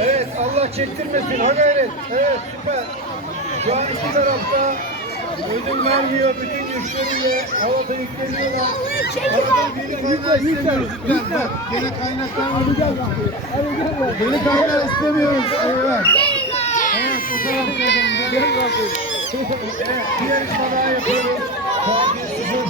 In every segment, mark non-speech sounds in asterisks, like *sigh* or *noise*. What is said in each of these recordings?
Evet Allah çektirmesin. Ha gayret. Evet, evet süper. Şu an evet, iki tarafta ödül vermiyor bütün güçleriyle. Hava da yükleniyor. Aradan biri fayda istemiyoruz. Lütfen. Gene kaynaklar mı? Hadi gel lan. Gene kaynaklar istemiyoruz. Evet. *laughs* evet bu tarafta. Gene kaynaklar. Evet. Bir yarışma daha yapıyoruz. Fatih Sıfır.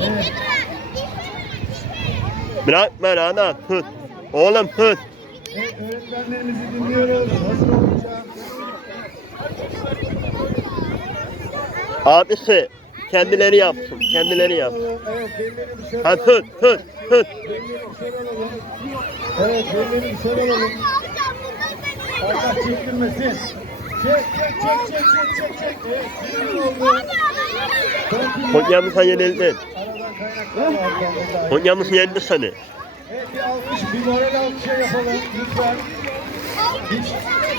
Evet. Bırak merana. Hı. Oğlum hı. Evet, Öğretmenlerimizi dinliyoruz. Nasıl olacak? Evet. Abisi kendileri yapsın. Kendileri yap. Ha hı hı hı. Evet, bir şey alalım. Allah çiftirmesin. Hocam sen yenildin. Hocam sen yendin seni. Alkış, bir moral alkışa yapalım lütfen. Hiç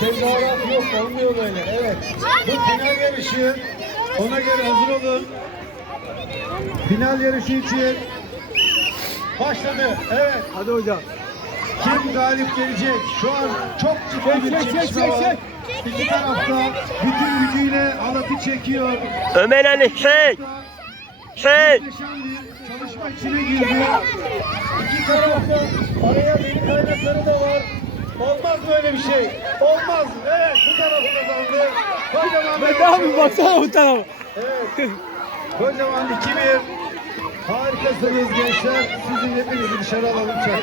tezahı tezahı atıyor, yok, şey. olmuyor böyle. Evet. Abi, Bu abi, final abi. yarışı. Ona göre hazır olun. Final yarışı için başladı. Evet. Hadi hocam. Kim galip gelecek? Şu an çok ciddi bir çekişme sef. var. İki tarafta şey. bütün gücüyle alatı çekiyor. Ömer Ali şey. Şey. Çalışma içine girdi. İki tarafta, şey. bir, iki tarafta *laughs* araya bir kaynakları da var. Olmaz böyle bir şey. Olmaz. Evet bu taraf kazandı. *laughs* Kocaman bir Ne yapayım baksana bu tarafa. Evet. *laughs* Kocaman 2-1. Harikasınız gençler. Sizin hepinizi dışarı alalım. Çay.